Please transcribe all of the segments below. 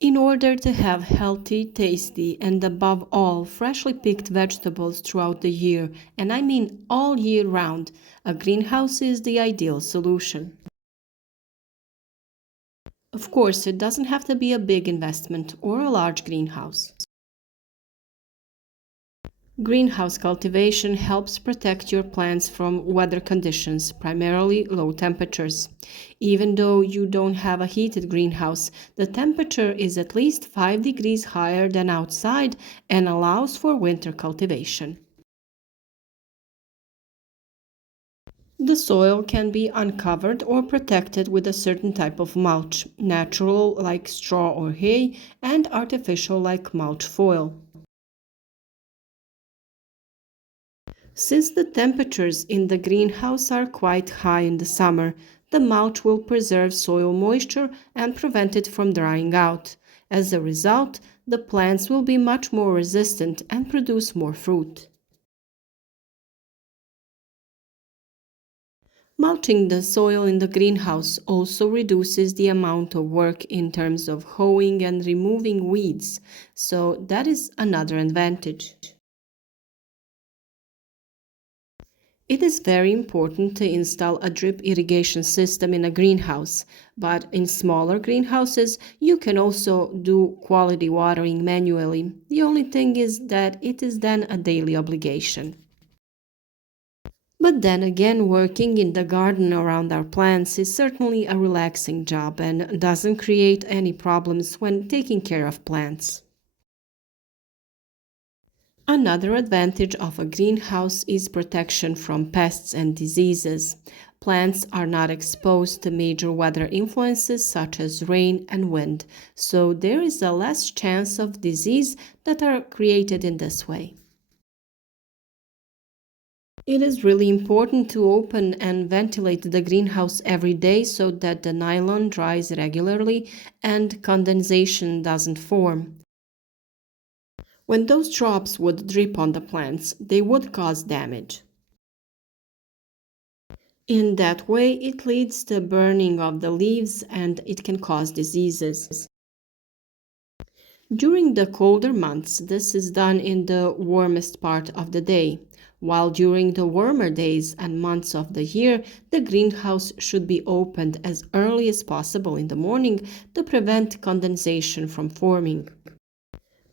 In order to have healthy, tasty, and above all, freshly picked vegetables throughout the year, and I mean all year round, a greenhouse is the ideal solution. Of course, it doesn't have to be a big investment or a large greenhouse. Greenhouse cultivation helps protect your plants from weather conditions, primarily low temperatures. Even though you don't have a heated greenhouse, the temperature is at least 5 degrees higher than outside and allows for winter cultivation. The soil can be uncovered or protected with a certain type of mulch, natural like straw or hay, and artificial like mulch foil. Since the temperatures in the greenhouse are quite high in the summer, the mulch will preserve soil moisture and prevent it from drying out. As a result, the plants will be much more resistant and produce more fruit. Mulching the soil in the greenhouse also reduces the amount of work in terms of hoeing and removing weeds, so that is another advantage. It is very important to install a drip irrigation system in a greenhouse, but in smaller greenhouses, you can also do quality watering manually. The only thing is that it is then a daily obligation. But then again, working in the garden around our plants is certainly a relaxing job and doesn't create any problems when taking care of plants. Another advantage of a greenhouse is protection from pests and diseases. Plants are not exposed to major weather influences such as rain and wind, so there is a less chance of disease that are created in this way. It is really important to open and ventilate the greenhouse every day so that the nylon dries regularly and condensation doesn't form. When those drops would drip on the plants, they would cause damage. In that way, it leads to burning of the leaves and it can cause diseases. During the colder months, this is done in the warmest part of the day, while during the warmer days and months of the year, the greenhouse should be opened as early as possible in the morning to prevent condensation from forming.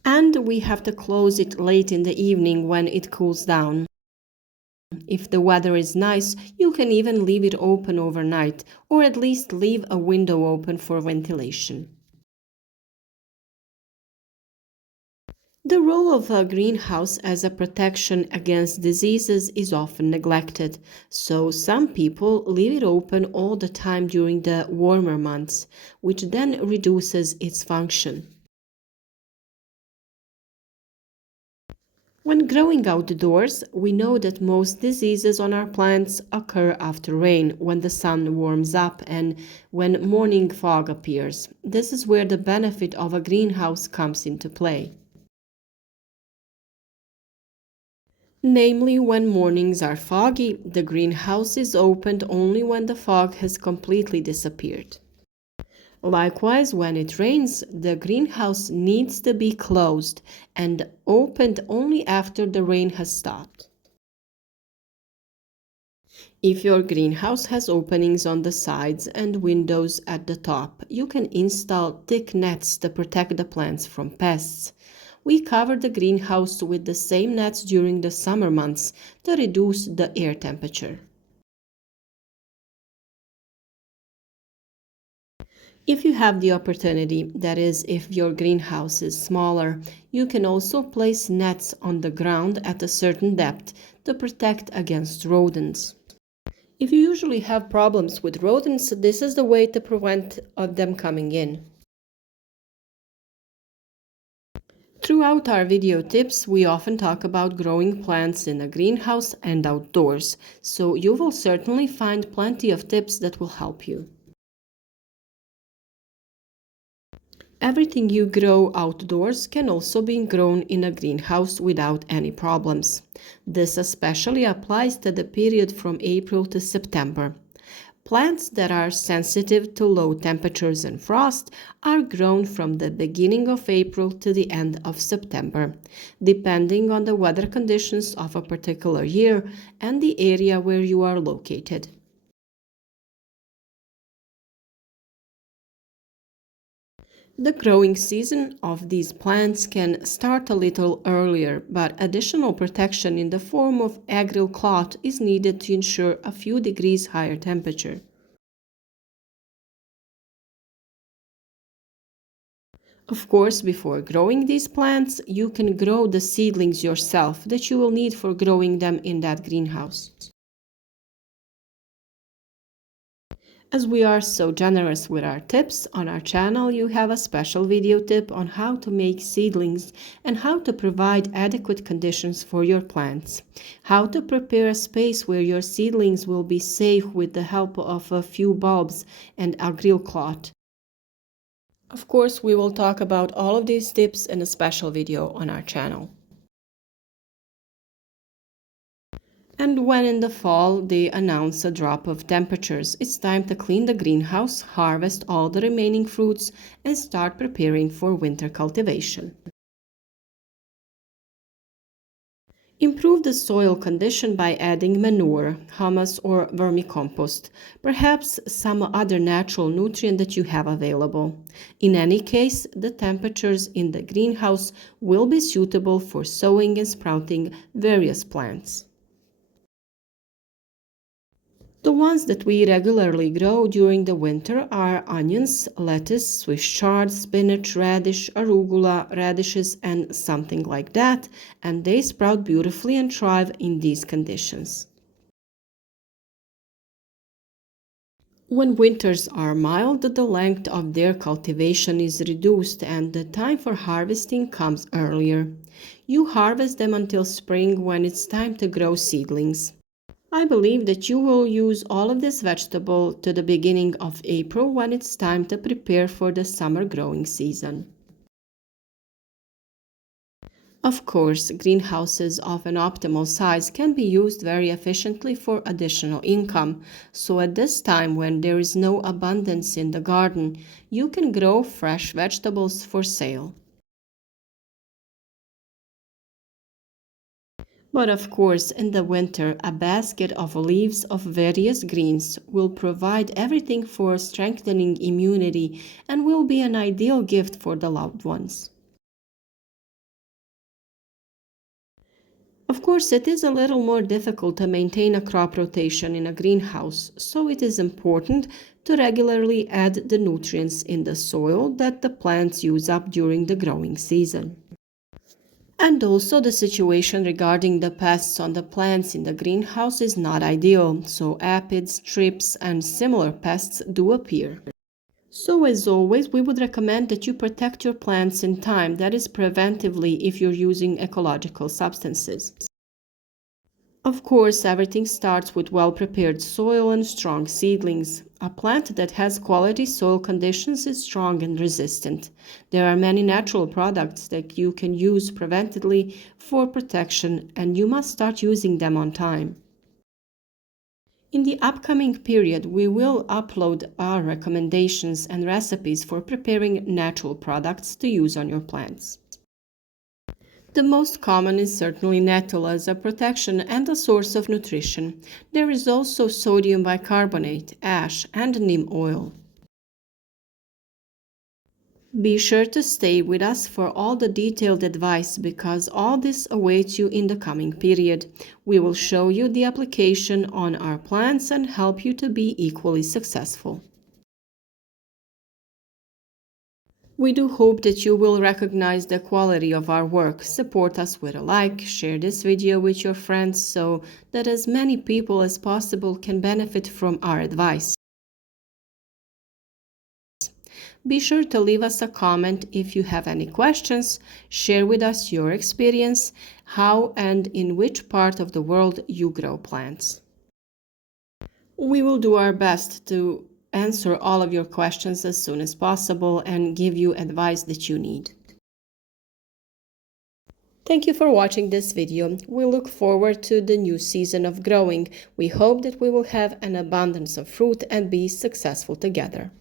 And we have to close it late in the evening when it cools down. If the weather is nice, you can even leave it open overnight, or at least leave a window open for ventilation. The role of a greenhouse as a protection against diseases is often neglected, so some people leave it open all the time during the warmer months, which then reduces its function. When growing outdoors, we know that most diseases on our plants occur after rain, when the sun warms up and when morning fog appears. This is where the benefit of a greenhouse comes into play. Namely, when mornings are foggy, the greenhouse is opened only when the fog has completely disappeared. Likewise, when it rains, the greenhouse needs to be closed and opened only after the rain has stopped. If your greenhouse has openings on the sides and windows at the top, you can install thick nets to protect the plants from pests. We cover the greenhouse with the same nets during the summer months to reduce the air temperature. If you have the opportunity, that is, if your greenhouse is smaller, you can also place nets on the ground at a certain depth to protect against rodents. If you usually have problems with rodents, this is the way to prevent them coming in. Throughout our video tips, we often talk about growing plants in a greenhouse and outdoors, so you will certainly find plenty of tips that will help you. Everything you grow outdoors can also be grown in a greenhouse without any problems. This especially applies to the period from April to September. Plants that are sensitive to low temperatures and frost are grown from the beginning of April to the end of September, depending on the weather conditions of a particular year and the area where you are located. The growing season of these plants can start a little earlier, but additional protection in the form of aryl cloth is needed to ensure a few degrees higher temperature. Of course, before growing these plants, you can grow the seedlings yourself that you will need for growing them in that greenhouse. As we are so generous with our tips on our channel, you have a special video tip on how to make seedlings and how to provide adequate conditions for your plants. How to prepare a space where your seedlings will be safe with the help of a few bulbs and acrylic cloth. Of course, we will talk about all of these tips in a special video on our channel. And when in the fall they announce a drop of temperatures, it's time to clean the greenhouse, harvest all the remaining fruits, and start preparing for winter cultivation. Improve the soil condition by adding manure, humus, or vermicompost, perhaps some other natural nutrient that you have available. In any case, the temperatures in the greenhouse will be suitable for sowing and sprouting various plants. The ones that we regularly grow during the winter are onions, lettuce, Swiss chard, spinach, radish, arugula, radishes, and something like that, and they sprout beautifully and thrive in these conditions. When winters are mild, the length of their cultivation is reduced and the time for harvesting comes earlier. You harvest them until spring when it's time to grow seedlings. I believe that you will use all of this vegetable to the beginning of April when it's time to prepare for the summer growing season. Of course, greenhouses of an optimal size can be used very efficiently for additional income, so at this time when there is no abundance in the garden, you can grow fresh vegetables for sale. But of course, in the winter, a basket of leaves of various greens will provide everything for strengthening immunity and will be an ideal gift for the loved ones. Of course, it is a little more difficult to maintain a crop rotation in a greenhouse, so it is important to regularly add the nutrients in the soil that the plants use up during the growing season. And also the situation regarding the pests on the plants in the greenhouse is not ideal, so aphids, thrips, and similar pests do appear. So as always, we would recommend that you protect your plants in time, that is preventively if you're using ecological substances. Of course, everything starts with well-prepared soil and strong seedlings. A plant that has quality soil conditions is strong and resistant. There are many natural products that you can use preventively for protection, and you must start using them on time. In the upcoming period, we will upload our recommendations and recipes for preparing natural products to use on your plants. The most common is certainly nettle as a protection and a source of nutrition. There is also sodium bicarbonate, ash, and neem oil. Be sure to stay with us for all the detailed advice because all this awaits you in the coming period. We will show you the application on our plants and help you to be equally successful. We do hope that you will recognize the quality of our work. Support us with a like, share this video with your friends so that as many people as possible can benefit from our advice. Be sure to leave us a comment if you have any questions. Share with us your experience, how and in which part of the world you grow plants. We will do our best to answer all of your questions as soon as possible and give you advice that you need. Thank you for watching this video. We look forward to the new season of growing. We hope that we will have an abundance of fruit and be successful together.